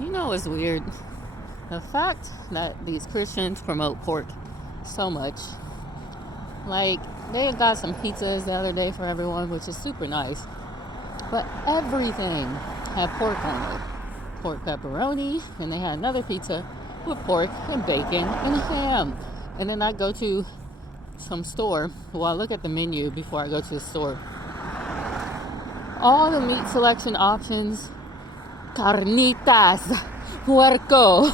You know what's weird? The fact that these Christians promote pork so much. Like, they got some pizzas the other day for everyone, which is super nice. But everything had pork on it. Pork pepperoni, and they had another pizza with pork and bacon and ham. And then I go to some store. Well, I look at the menu before I go to the store. All the meat selection options, carnitas, puerco,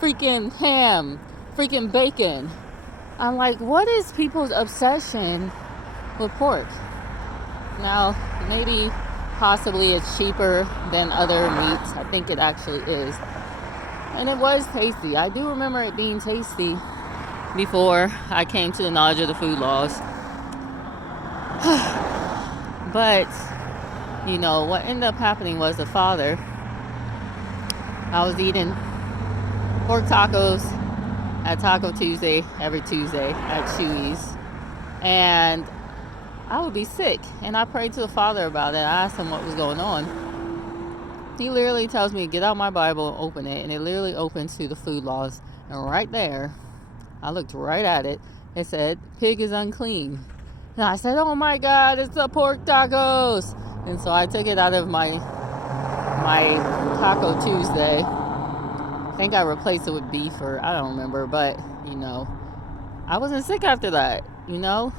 freaking ham, freaking bacon. I'm like, what is people's obsession with pork? Now, maybe possibly it's cheaper than other meats. I think it actually is. And it was tasty. I do remember it being tasty before I came to the knowledge of the food laws. But, you know, what ended up happening was the father, I was eating pork tacos at Taco Tuesday every Tuesday at Chuy's. And I would be sick. And I prayed to the Father about it. I asked him what was going on. He literally tells me, get out my Bible and open it. And it literally opens to the food laws. And right there, I looked right at it. It said, pig is unclean. And I said, oh my God, it's the pork tacos. And so I took it out of my Taco Tuesday. I think I replaced it with beef, or I don't remember. But, you know, I wasn't sick after that, you know.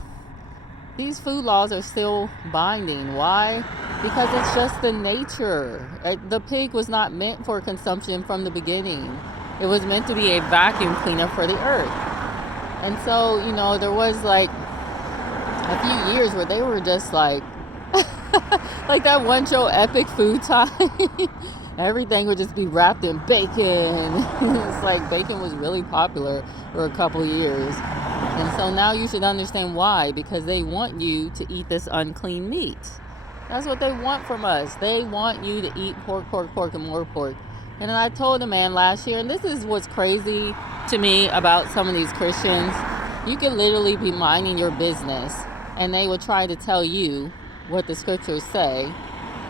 These food laws are still binding. Why? Because it's just the nature. The pig was not meant for consumption from the beginning. It was meant to be a vacuum cleaner for the earth. And so, you know, there was like a few years where they were just like, like that one show, Epic Food Time. Everything would just be wrapped in bacon. It's like bacon was really popular for a couple years. And so now you should understand why, because they want you to eat this unclean meat. That's what they want from us. They want you to eat pork, and more pork. And then I told a man last year, and this is what's crazy to me about some of these Christians. You can literally be minding your business, and they will try to tell you what the scriptures say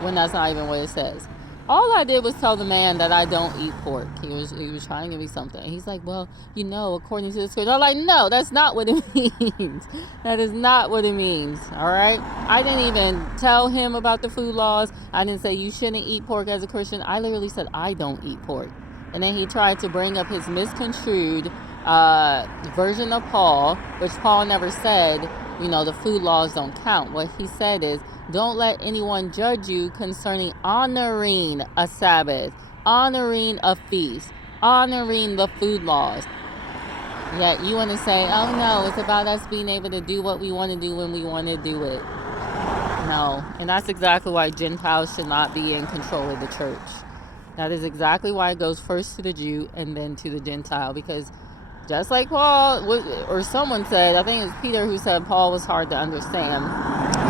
when that's not even what it says. All I did was tell the man that I don't eat pork. He was trying to give me something. He's like, well, you know, according to the scripture. I'm like, no, that's not what it means. That is not what it means. All right. I didn't even tell him about the food laws. I didn't say you shouldn't eat pork as a Christian. I literally said I don't eat pork. And then he tried to bring up his misconstrued version of Paul, which Paul never said, you know, the food laws don't count. What he said is, don't let anyone judge you concerning honoring a Sabbath, honoring a feast, honoring the food laws. Yet you want to say, oh no, it's about us being able to do what we want to do when we want to do it. No. And that's exactly why Gentiles should not be in control of the church. That is exactly why it goes first to the Jew and then to the Gentile. Because just like Paul, or someone said, I think it was Peter who said Paul was hard to understand.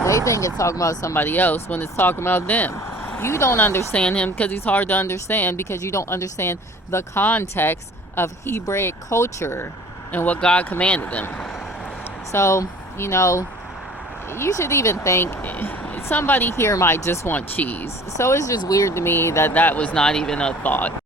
They think it's talking about somebody else when it's talking about them. You don't understand him because he's hard to understand, because you don't understand the context of Hebraic culture and what God commanded them. So, you know, you should even think somebody here might just want cheese. So it's just weird to me that that was not even a thought.